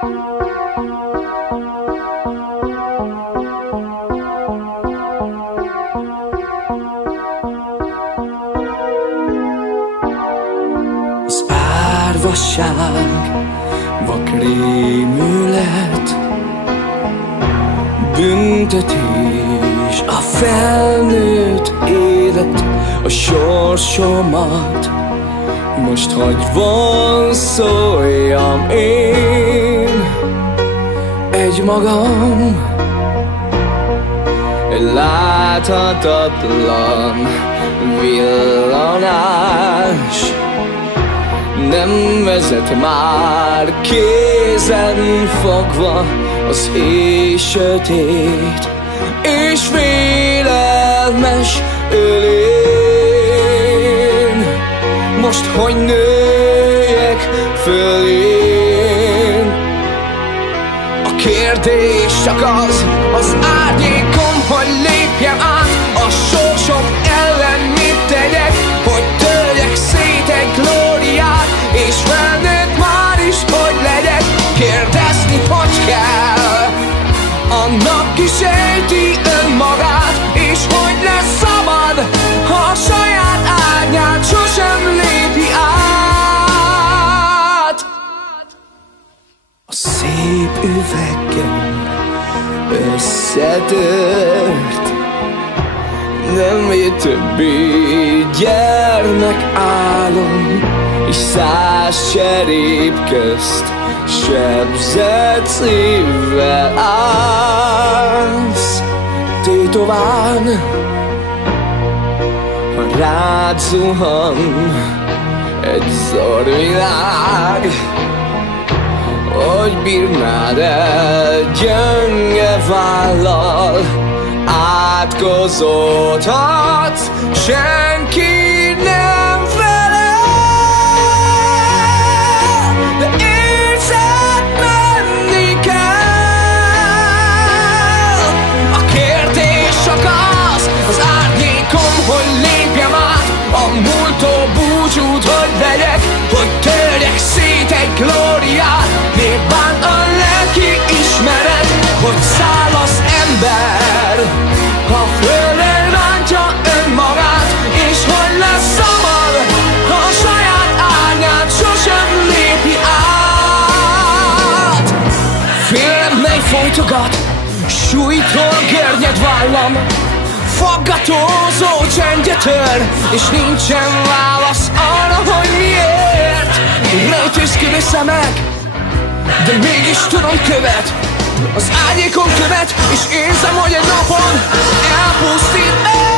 Az árvasság, vakrémület, büntetés, a felnőtt élet, a sorsomat most hagy vonzoljam én egymagam. Egy láthatatlan villanás nem vezet már kézen fogva az éj sötét és félelmes ölén. Most hogy nőjek föl én? A kérdés csak az árnyékom, hogy lépjem át a sorsom ellen, mit tegyek, hogy törjek szét egy glóriát, és felnőtt már is, hogy legyek. Kérdezni, hogy kell, annak ki sejti önmagát, és hogy lesz szabad, ha a saját árnyát sosem lépi át. A szép üveggem összetört, nem ér többé gyermekálom, és 100 cserép közt sebzett szívvel állsz tétován. Ha rád zuhan egy szarvilág, hogy bírnád el gyönge vállal, átkozódhatsz, senki nem felel, de érzed, menni kell. A kérdés csak az árnyékom, hogy lépjem át a múltól búcsút, hogy legyek, hogy törjek szét egy glóriát. Miért bánt a lelki ismeret, hogy száll az ember, ha földön rántja önmagát, és hogy lesz szabad, ha a saját árnyát sosem lépi át. Félelem, mely folytogat, súlytól görnyed vállam, faggatózó csendje tör, és nincsen válasz arra, hogy miért. Rejtőzködő szemek, de mégis tudom követ, az árnyékon követ, és érzem, hogy egy napon elpusztít.